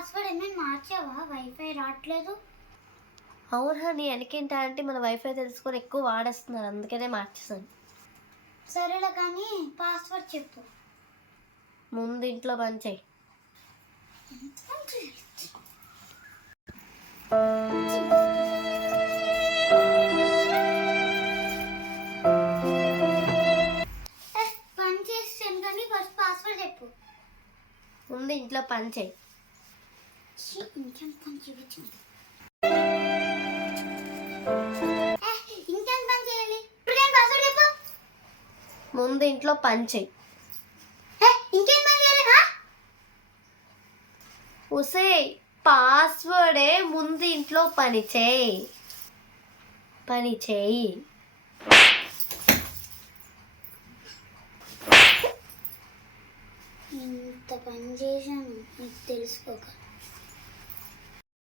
Password ఏమైనా మార్చావా? Wifi రావట్లేదు. అవునా, నీ వెనకేంటా అంటే మన వైఫై తెలుసుకొని ఎక్కువ వాడేస్తున్నారు, అందుకనే మార్చేసాను. సరేలే కానీ పాస్వర్డ్ చెప్పు. ముందు ఇంట్లో పని చేయి. పని చేసాను కానీ ఫస్ట్ పాస్వర్డ్ చెప్పు. ముందు ఇంట్లో పని చేయి. ఇంకేం పని చేయవచ్చు? ఇంకేం పని చేయాలి? ఇప్పుడు నేను పాస్వర్డ్ చెప్పు. ముందు ఇంట్లో పని చేయి. ఇంకేం పని చేయాలి? ఉసే పాస్వర్డే, ముందు ఇంట్లో పని చేయి. పని చేయి. ఇంత పని చేశాను నీకు తెలుసుకోక.